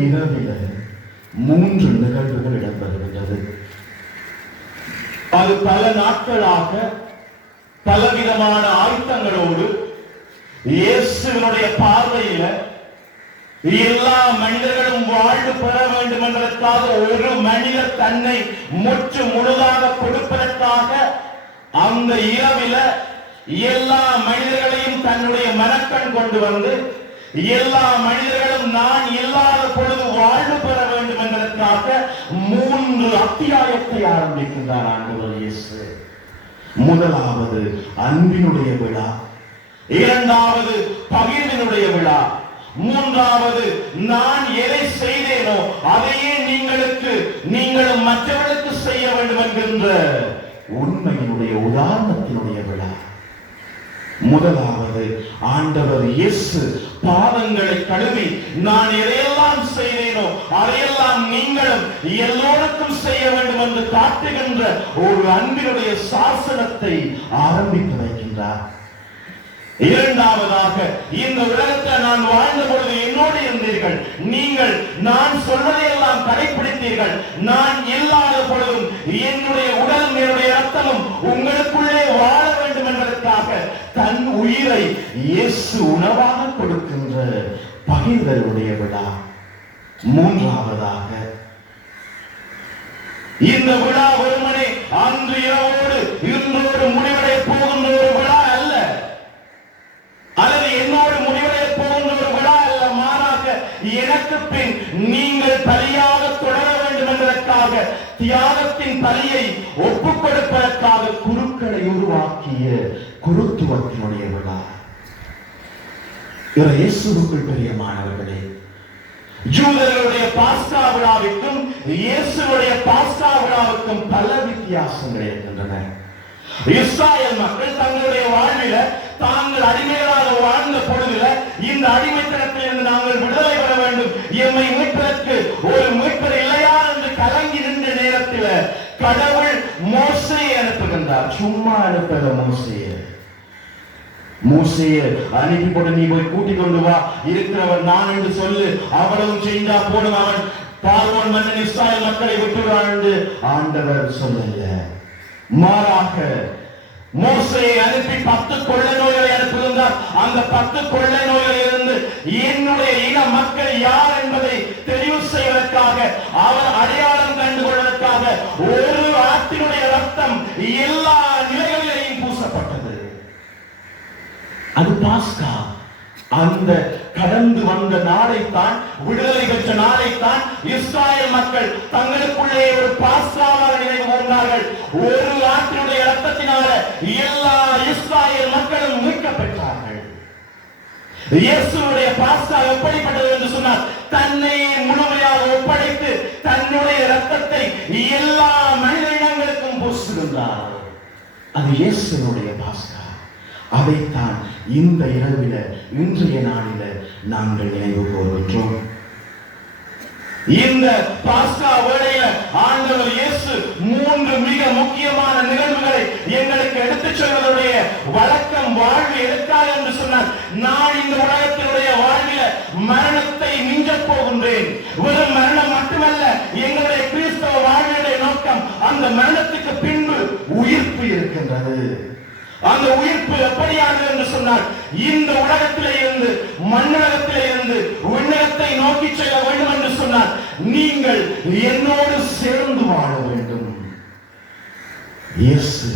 இரவில மூன்று நிகழ்வுகள் இடம்பெறுகின்றது. அது பல நாட்களாக பலவிதமான ஆயுத்தங்களோடு இயேசுவினுடைய பார்வையில எல்லா மனிதர்களும் வாழ்வு பெற வேண்டும் என்பதற்காக ஒரு மனிதர் தன்னை முற்று முழுதாக கொடுப்பதற்காக அந்த இரவில எல்லா மனிதர்களையும் தன்னுடைய மனக்கண் கொண்டு வந்து எல்லா மனிதர்களும் நான் இல்லாத பொழுது வாழ்வு பெற வேண்டும் என்பதற்காக மூன்று அத்தியாயத்தை ஆரம்பிக்கின்றார் ஆண்டவர் இயேசு. முதலாவது அன்பினுடைய விழா. இரண்டாவது பகிர்வினுடைய விழா. மூன்றாவது நான் எதை செய்தேனோ அதையே நீங்களுக்கு நீங்களும் மற்றவர்களுக்கு செய்ய வேண்டும் என்கின்ற உண்மையினுடைய உதாரணத்தினுடைய விழா. முதலாவது ஆண்டவர் இயேசு பாவங்களை கழுவி நான் எதையெல்லாம் செய்தேனோ அதையெல்லாம் நீங்களும் எல்லோருக்கும் செய்ய வேண்டும் என்று காட்டுகின்ற ஒரு அன்பினுடைய சாசனத்தை ஆரம்பித்து வைக்கின்றார். இரண்டாவதாக இந்த உலகத்தை நான் வாழ்ந்த பொழுது என்னோடு இருந்தீர்கள். நீங்கள் நான் சொல்வதையெல்லாம் கடைபிடித்தீர்கள் நான் இல்லாத பொழுதும் என்னுடைய உடல் என்னுடைய ரத்தமும் உங்களுக்குள்ளே வாழ வேண்டும் என்பதற்காக தன் உயிரை இயேசு உணவாக கொடுக்கின்ற பகிர்தலுடைய விழா. மூன்றாவதாக இந்த விழா வெறுமனே அன்று இரவோடு இன்றோடு முடிவடைய போகின்ற ஒரு விழா அல்ல. அல்லது என்னோடு முடிவடைய போகின்ற ஒரு விழா அல்ல. மாறாக எனக்கு பின் நீங்கள் பலியாக தொடர வேண்டும் என்பதற்காக தியாகத்தின் பலியை ஒப்புக் கொடுப்பதற்காக குருக்களை உருவாக்கிய குருத்துவத்தினுடைய விழா இவர் இயேசுவுக்குள் பிரியமானவர்களே ஜூதர்களுடைய பாஸ்கா விழாவிற்கும் இயேசுடைய பாஸ்கா விழாவுக்கும் பல வித்தியாசங்கள் இருக்கின்றன. இஸ்ராயல் மக்கள் தங்களுடைய வாழ்வில தாங்கள் அடிமைகளாக வாழ்ந்த பொழுதுல இந்த அடிமைத்தனத்தில் இருந்து நாங்கள் விடுதலை பெற வேண்டும். எம்மை மீட்பதற்கு ஒரு மீட்பர் இல்லையா என்று கலங்கி நின்ற நேரத்தில் கடவுள் மோசையை அனுப்புகின்றார். சும்மா அனுப்புகிற மோசையை. மூசைய அனுப்பி போட்டு நீ போய் கூட்டிக் கொண்டு வா. இருக்கிறவன் நான் என்று சொல்லு. அவ்வளவு செய்தா போடும் அவன். பார்வோன் மன்னன் இஸ்ராயல் மக்களை விட்டுவிடுவான் என்று ஆண்டவர் சொல்லல. மாறாக மோசையை அனுப்பி பத்து கொள்ளை நோய்களை அனுப்புகின்றார். அந்த பத்து கொள்ளை நோய்களிலிருந்து என்னுடைய இன மக்கள் யார் என்பதை தெரிவு செய்வதற்காக அவர் அடையாளம் கண்டுகொள்வதற்காக ஒரு ஆட்டினுடைய ரத்தம் எல்லா அது பாஸ்கா. அந்த கடந்து வந்த நாளைத்தான் விடுதலை பெற்ற நாளைத்தான் இஸ்ராயல் மக்கள் தங்களுக்குள்ளே ஒரு பாஸ்காவாக நினைவு கூர்ந்தார்கள். ஒரு ஆற்றினுடைய ரத்தத்தினால எல்லா இஸ்ராயல் மக்களும் மீட்கப்பெற்றார்கள். இயேசுடைய பாஸ்கா எப்படிப்பட்டது என்று சொன்னார் தன்னை முழுமையாக ஒப்படைத்து தன்னுடைய ரத்தத்தை எல்லா மனித இனங்களுக்கும் பூசிருந்தார் அது இயேசுனுடைய பாஸ்கா. அதைத்தான் இந்த இரவில இன்றைய நாளில நாங்கள் நினைவு கூறுகின்றோம் இந்த பாஸ்கா வேளையில ஆண்டவர் இயேசு மூன்று மிக முக்கியமான நிகழ்வுகளை எங்களுக்கு எடுத்துச் சொல்வதுடைய வழக்கம் வாழ்வு எடுத்தார் என்று சொன்னார் நான் இந்த உலகத்தினுடைய வாழ்வில மரணத்தை மிஞ்சப் போகின்றேன். வெறும் மரணம் மட்டுமல்ல எங்களுடைய கிறிஸ்தவ வாழ்வினுடைய நோக்கம் அந்த மரணத்துக்கு பின்பு உயிர்ப்பு இருக்கின்றது. அந்த உயிர்ப்பு எப்படியானது என்று சொன்னால் இந்த உலகத்திலே இருந்து மண்ணுலகத்திலே இருந்து உன்னகத்தை நோக்கி செல்ல வேண்டும் என்று சொன்னால் நீங்கள் என்னோடு சேர்ந்து வாழ வேண்டும். இயேசு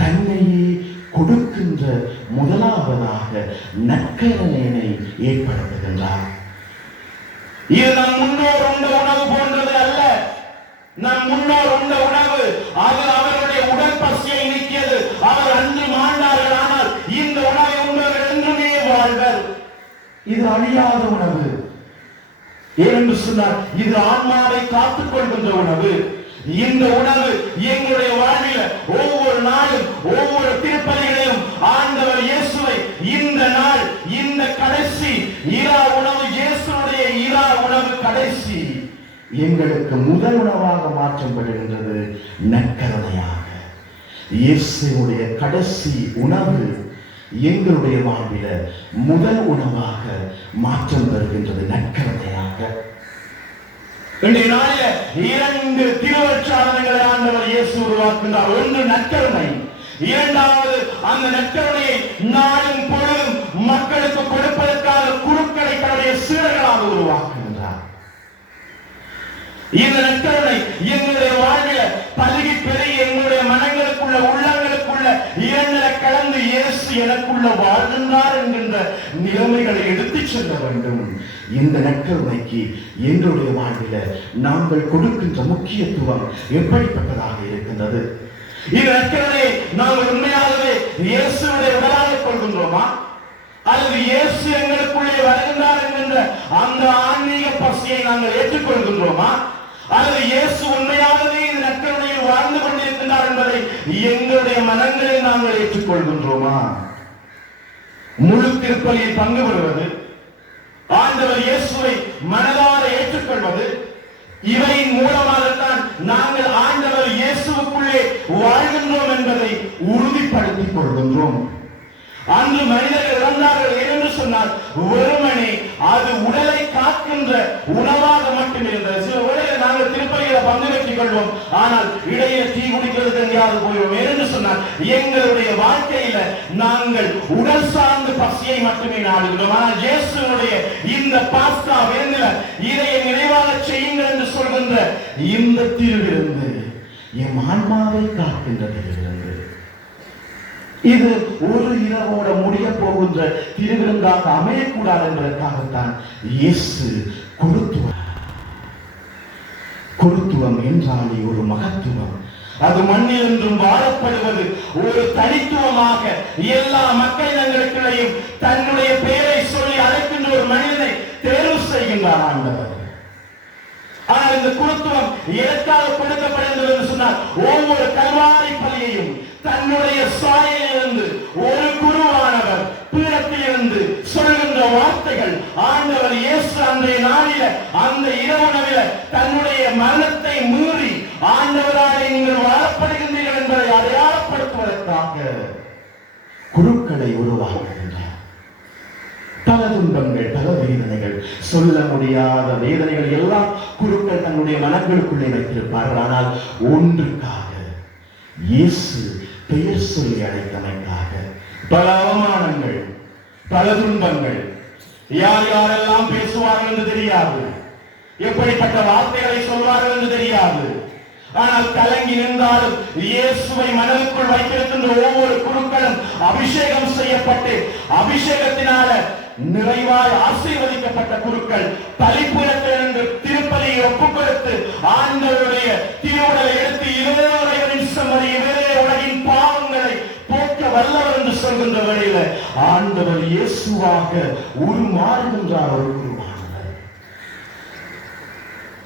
தன்னையே கொடுக்கின்ற முதலாவதாக நற்கரணையனை ஏற்படுத்துகின்றார். இது நம் முன்னோர் உண்ட உணவு போன்றது அல்ல. நம் முன்னோர் உண்ட உணவு அது அவருடைய உடற்பசியை நீக்கியது. அவர் அன்று இது அழியாத உணவு. ஏனென்று சொன்னார் இது ஆன்மாவை காத்துக் கொள்கின்ற உணவு. இந்த உணவு எங்களுடைய வாழ்வில் ஒவ்வொரு நாளும் ஒவ்வொரு திருப்பதிகளையும் ஆண்டவர் இயேசுவை இந்த நாள் இந்த கடைசி இரா உணவு இயேசுடைய இரா உணவு கடைசி எங்களுக்கு முதல் உணவாக மாற்றப்படுகின்றது நற்கருணையாக. இயேசுடைய கடைசி உணவு எங்களுடைய வாழ்வில முதல் உணவாக மாற்றம் பெறுகின்றது நற்கருணையாக. இரண்டு திருவச்சாரணங்களை ஆண்டவர் இயேசு உருவாக்குகிறார் ஒன்று நற்கருணை இரண்டாவது அந்த நற்கருணையை நாளும் பொழுதும் மக்களுக்கு கொடுப்பதற்காக குழுக்களை தன்னுடைய சீடர்களாக உருவாக்குகின்றார். இந்த நற்கருணை எங்களுடைய வாழ்வில பல்கி பெருகி எங்களுடைய மனங்கள் கலந்து இயேசு எனக்குள்ள வாழ்கின்றார் என்கின்ற நிலைமைகளை எடுத்துச் செல்ல வேண்டும். இந்த நற்கருணைக்கு எங்களுடைய வாழ்வில நாங்கள் கொடுக்கின்ற முக்கியத்துவம் எப்படிப்பட்டதாக இருக்கின்றது? இது நற்கருணையை நாங்கள் உண்மையாகவே இயேசுடைய உடலாக கொள்கின்றோமா? அல்லது இயேசு எங்களுக்குள்ளே வருகின்றார் என்கின்ற அந்த ஆன்மீக பசியை நாங்கள் ஏற்றுக்கொள்கின்றோமா? அல்லது இயேசு உண்மையாகவே இந்த நற்கருணையில் வாழ்ந்து கொண்டிருக்கின்றார் என்பதை எங்களுடைய மனங்களை நாங்கள் ஏற்றுக்கொள்கின்றோமா? முழு திருப்பலியில் பங்கு பெறுவது ஆண்டவர் இயேசுவை மனதார ஏற்றுக்கொள்வது இவையின் மூலமாகத்தான் நாங்கள் ஆண்டவர் இயேசுக்குள்ளே வாழ்கின்றோம் என்பதை உறுதிப்படுத்திக் கொள்கின்றோம். அன்று மனிதர்கள் இறந்தார்கள் என்று சொன்னால் வெறுமனே அது உடலை காக்கின்ற உணவாக மட்டும் இருந்தது. சில உடலை நாங்கள் திருப்பதியில பங்கு கொள்வோம். ஆனால் இடையே தீ குடிக்கிறது எங்கேயாவது போயிடும். என்று சொன்னால் எங்களுடைய வாழ்க்கையில நாங்கள் உடல் சார்ந்த பசியை மட்டுமே நாடுகிறோம். ஆனால் இயேசுனுடைய இந்த பாஸ்தா விருந்தில இதை நினைவாக செய்யுங்கள் என்று சொல்கின்ற இந்த தீர்விலிருந்து என் ஆன்மாவை காக்கின்ற திருவிருந்து. இது ஒரு இரவோட முடிய போகின்ற திருவிருந்தாக அமையக்கூடாது என்பதற்காகத்தான் இயேசு கொடுத்துவம் கொடுத்துவம் என்றாலே ஒரு மகத்துவம். அது மண்ணில் என்றும் வாழப்படுவது ஒரு தனித்துவமாக எல்லா மக்களிடங்களுக்கிடையும் தன்னுடைய பெயரை சொல்லி அழைக்கின்ற ஒரு மனிதனை தேர்வு செய்கின்றார் ஆண்டவர். ஆனால் இந்த குருத்துவம் எதற்காக கொடுக்கப்படுகிறது என்று சொன்னால் ஒவ்வொரு கல்வாரி பள்ளியையும் தன்னுடைய சாயிலிருந்து ஒரு குருவானவர் பீடத்திலிருந்து சொல்லுகின்ற வார்த்தைகள் ஆண்டவர் இயேசு அன்றைய நாளில அந்த இரவுணவில தன்னுடைய மரணத்தை மீறி ஆண்டவராக நீங்கள் வாழப்படுகின்றீர்கள் என்பதை அடையாளப்படுத்துவதற்காக குழுக்களை உருவாக்குகின்றார். பல துன்பங்கள் பல வேதனைகள் சொல்ல முடியாத வேதனைகள் எல்லாம் குருக்கள் தன்னுடைய மனங்களுக்குள்ளே வைத்திருப்பார்கள். ஆனால் ஒன்றுக்காக இயேசு பெயர் சொல்லி அழைத்தமைக்காக பலவும் பல துன்பங்கள் யார் யாரெல்லாம் பேசுவார்கள் என்று தெரியாது. எப்படிப்பட்ட வார்த்தைகளை சொல்வார்கள் என்று தெரியாது. ஆனால் கலங்கி நின்றாலும் இயேசுவை மனதுக்குள் வைத்திருக்கின்ற ஒவ்வொரு குருக்களும் அபிஷேகம் செய்யப்பட்டு அபிஷேகத்தினால நிறைவாய் ஆசீர்வதிக்கப்பட்ட குருக்கள் பலிப்புறத்திலிருந்து திருப்பதியை ஒப்புக் கொடுத்து ஆண்டவருடைய திருவுடலை எடுத்து இதே ஆண்டவர் இயேசுவாக உருமாறுகின்றார் அவர்கள்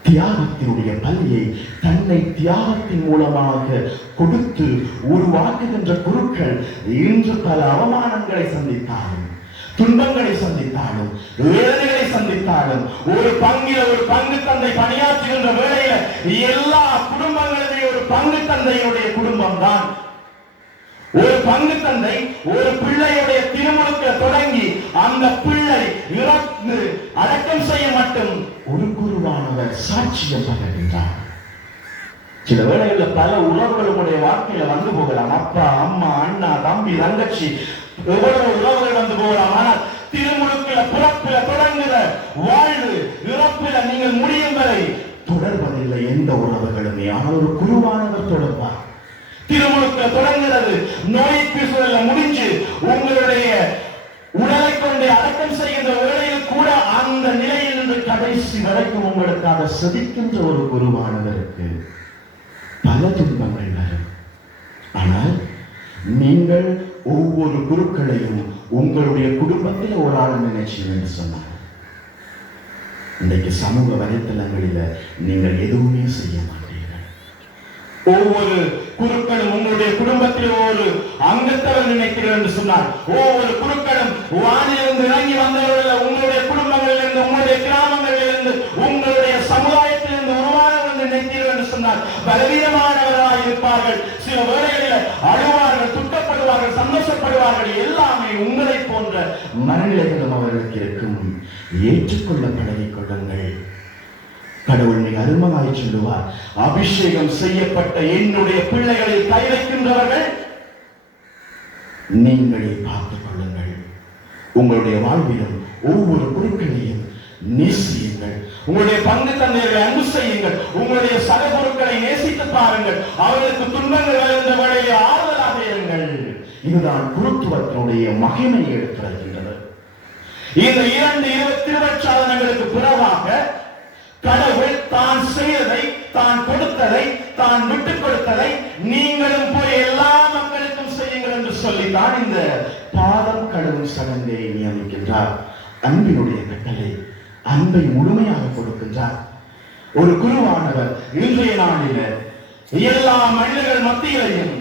தியாகத்தினுடைய பலியை தன்னை தியாகத்தின் மூலமாக கொடுத்து உருவாக்குகின்ற குருக்கள் இன்று பல அவமானங்களை சந்தித்தாலும் துன்பங்களை சந்தித்தாலும் வேதனைகளை சந்தித்தாலும் ஒரு பங்கில ஒரு பங்கு தந்தை பணியாற்றுகின்ற வேளையில எல்லா குடும்பங்களிலேயும் ஒரு பங்கு தந்தையுடைய குடும்பம் தான் ஒரு பங்கு தந்தை ஒரு பிள்ளையுடைய திருமுழுக்க தொடங்கி அந்த பிள்ளை இறந்து அடக்கம் செய்ய மட்டும் ஒரு குருவானவர் சாட்சியம் பண்ணுகின்றார் சில வேளைகளில் பல உறவுகளுடைய வாழ்க்கையில வந்து போகலாம். அப்பா அம்மா அண்ணா தம்பி தங்கச்சி எவ்வளவு உறவுகள் வந்து போகலாம். ஆனால் திருமுழுக்கில பிறப்பில தொடங்குகிற வாழ்வு இறப்பில நீங்கள் முடியும் வரை தொடர்வதில்லை. எந்த உறவுகளுமே ஆனால் ஒரு குருவானவர் தொடர்பார். திருமுழுக்க தொடங்குகிறது. நோய் பேசுவதில் முடிஞ்சு உங்களுடைய உடலை கொண்டு அடக்கம் செய்கின்ற வேளையில் கூட அந்த நிலையில் இருந்து கடைசி வரைக்கும் உங்களுக்காக செதிக்கின்ற ஒரு குருவானவருக்கு பல துன்பங்கள் வரும். ஆனால் நீங்கள் ஒவ்வொரு குருக்களையும் உங்களுடைய குடும்பத்தில் ஒரு ஆள் நினைச்சீங்க என்று சொன்னார். இன்றைக்கு சமூக வலைத்தளங்களில நீங்கள் எதுவுமே செய்ய மாட்டீங்க. ஒவ்வொரு குருக்களும் உங்களுடைய குடும்பத்தில் ஒரு அங்கத்தவர் நினைக்கிறேன் என்று சொன்னார். ஒவ்வொரு குருக்களும் வானிலிருந்து இறங்கி வந்தவர்கள் உங்களுடைய குடும்பங்களிலிருந்து உங்களுடைய கிராமங்களிலிருந்து உங்களுடைய சமுதாயத்திலிருந்து உருவானவர் நினைக்கிறேன் என்று சொன்னார். பலவீனமானவர்களாக இருப்பார்கள். சில வேளைகளில் அழுவார்கள் துக்கப்படுவார்கள் சந்தோஷப்படுவார்கள். எல்லாமே உங்களை போன்ற மனநிலைகளும் அவர்களுக்கு இருக்கும். ஏற்றுக்கொள்ள பழகிக் கொள்ளுங்கள். கடவுள் மிக அருமமாய் சொல்லுவார். அபிஷேகம் செய்யப்பட்ட என்னுடைய பிள்ளைகளை கை வைக்கின்றவர்கள் நீங்களே பார்த்துக் கொள்ளுங்கள். உங்களுடைய வாழ்விலும் ஒவ்வொரு குழுக்களையும் நேசியுங்கள். உங்களுடைய பங்கு தந்தையர்களை அன்பு செய்யுங்கள். உங்களுடைய சக பொருட்களை நேசித்து பாருங்கள். அவர்களுக்கு துன்பங்கள் வளர்ந்த வேளையிலே ஆறுதலாக இருங்கள். இதுதான் குருத்துவத்தினுடைய மகிமையை எடுத்துரைக்கின்றது. இந்த இரண்டு இருபத்தி திருவச்சாதனங்களுக்கு பிறவாக கடவுள் தான் செய்ததை தான் கொடுத்ததை தான் விட்டுக் கொடுத்ததை நீங்களும் போய் எல்லா மக்களுக்கும் செய்யுங்கள் என்று சொல்லித்தான் இந்த பாதம் கடவுள் சடங்கை நியமிக்கின்றார் அன்பினுடைய கட்டளை அன்பை முழுமையாக கொடுக்கின்றார். ஒரு குருவானவர் இன்றைய நாளில எல்லா மனிதர்கள் மத்தியிலையும்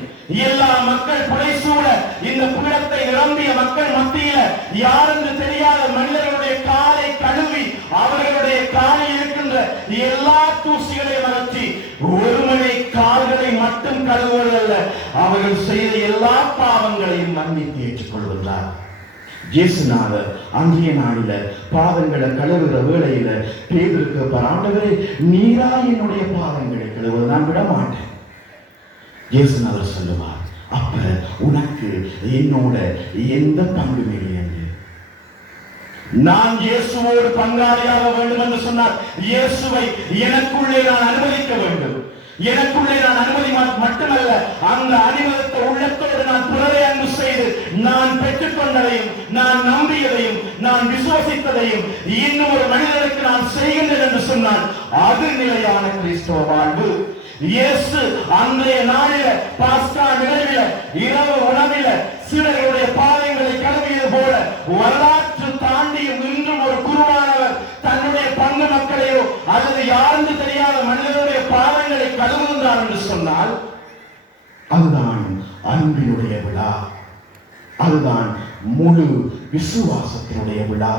எல்லா மக்கள் புடைசூழ இந்த புகழத்தை நிரம்பிய மக்கள் மத்தியில யாரென்று தெரியாத மனிதர்களுடைய காலை கழுவி அவர்களுடைய காலை எல்லா தூசிகளையும் அகற்றி ஒருமனை கால்களை மட்டும் கழுவுவதல்ல அவர்கள் செய்த எல்லா பாவங்களையும் மன்னித்து ஏற்றுக்கொள்கின்றார் இயேசுநாதர் அன்றைய நாளில பாதங்களை கழுவுகிற வேளையில பேதருக்கு பராண்டவரே நீரா என்னுடைய பாதங்களை கழுவுவது நான் விட மாட்டேன் இயேசுநாதர் சொல்லுவார் அப்ப உனக்கு என்னோட எந்த பங்கும் இல்லை நான் இயேசுவோடு பங்காளியாக வேண்டும் என்று சொன்னார் இயேசுவை எனக்குள்ளே நான் அனுமதிக்க வேண்டும். எனக்குள்ளே நான் அனுமதி மட்டுமல்ல அந்த அனுமதித்த உள்ளத்தோடு நான் பிறரை அன்பு செய்து நான் பெற்றுக்கொண்டதையும் நான் நம்பியதையும் நான் விசுவசித்ததையும் இன்னும் ஒரு மனிதனுக்கு நான் செய்கின்றேன் என்று சொன்னால் அது நிலையான கிறிஸ்தவ வாழ்வு. இயேசு அன்றைய நாளில பாஸ்கா நிகழ்வில இரவு உணவில சிலருடைய பாதங்களை கழுவியது போல வரலாற்று தாண்டியும் இன்றும் ஒரு குருவானவர் தன்னுடைய பங்கு மக்களையோ அல்லது யாருந்து தெரியாத மனிதனுடைய பாதங்களை கழுவுகின்றார் என்று சொன்னால் அதுதான் அன்பினுடைய விழா. அதுதான் முழு விசுவாசத்தினுடைய விழா.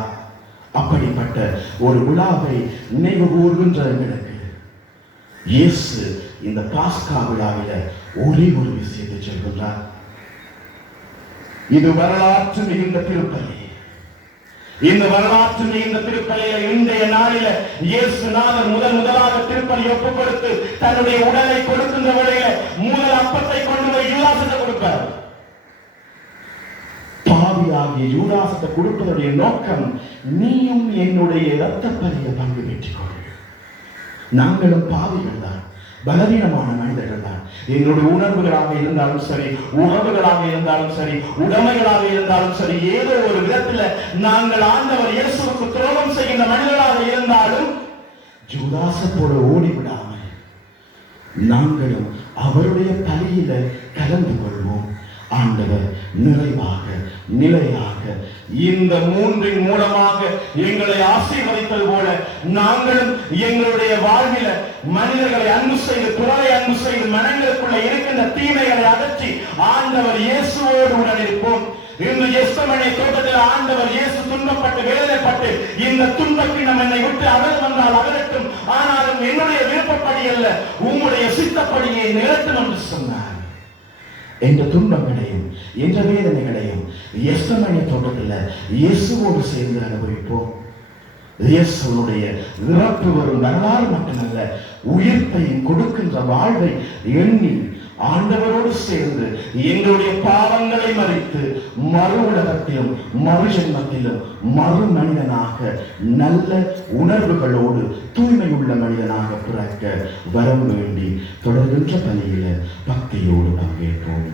அப்படிப்பட்ட ஒரு விழாவை நினைவு கூறுகின்ற எங்களுக்கு இயேசு இந்த பாஸ்கா விழாவில ஒரே ஒரு விஷயத்தை சொல்கின்றார். இது வரலாற்று மிகுந்த திருப்பலி இந்த வரலாற்று இந்த திருப்பலியில இன்றைய நாளில இயேசு நாதர் முதல் முதலாக திருப்பலி ஒப்பு கொடுத்து தன்னுடைய உடலை கொடுக்கின்ற வேளையில முதல் அப்பத்தை கொண்டு போய் யூதாசத்தை கொடுப்பார். பாவியாகிய யூதாசத்தை கொடுப்பதனுடைய நோக்கம் நீயும் என்னுடைய இரத்த பலியை பங்கு பெற்றுக்கொள். நாங்களும் பாவிகள் தான் பலவீனமான மனிதர்கள் தான். என்னுடைய உணர்வுகளாக இருந்தாலும் சரி உறவுகளாக இருந்தாலும் சரி உடைமைகளாக இருந்தாலும் சரி ஏதோ ஒரு விதத்துல நாங்கள் ஆண்டவர் இயேசுக்கு துரோகம் செய்கின்ற மனிதர்களாக இருந்தாலும் ஜூதாச போல ஓடிவிடாமல் நாங்களும் அவருடைய பலியில கலந்து கொள்வோம். ஆண்டவர் நிறைவாக நிலையாக இந்த மூன்றின் மூலமாக எங்களை ஆசீர்வதித்தது போல நாங்களும் எங்களுடைய வாழ்வில மனிதர்களை அன்பு செய்து பிறரை அன்பு செய்து மனங்களுக்குள்ள இருக்கின்ற தீமைகளை அகற்றி ஆண்டவர் இயேசுவோடு உடன் இருப்போம் இன்று எஸ்தமனை தோட்டத்தில் ஆண்டவர் இயேசு துன்பப்பட்டு வேதனைப்பட்டு இந்த துன்பக்கிண்ணம் என்னை விட்டு அகல் வந்தால் அகலட்டும். ஆனாலும் என்னுடைய விருப்பப்படி அல்ல உம்முடைய சித்தப்படியை நிகழ்த்தும் என்று சொன்னார். என்ற துன்பங்களையும் என்ற வேதனைகளையும் எஸ்தமனை தோட்டத்தில் இயேசுவோடு சேர்ந்து அனுபவிப்போம். இயேசுவனுடைய இறப்பு வரும் வரலாறு மட்டுமல்ல உயிர்ப்பையும் கொடுக்கின்ற வாழ்வை எண்ணி ஆண்டவரோடு சேர்ந்து எங்களுடைய பாவங்களை மறித்து மறு உலகத்திலும் மறு ஜென்மத்திலும் மறு மனிதனாக நல்ல உணர்வுகளோடு தூய்மையுள்ள மனிதனாக பிறக்க வரம் வேண்டி தொடர்கின்ற பணியில பக்தியோடு பங்கேற்போம்.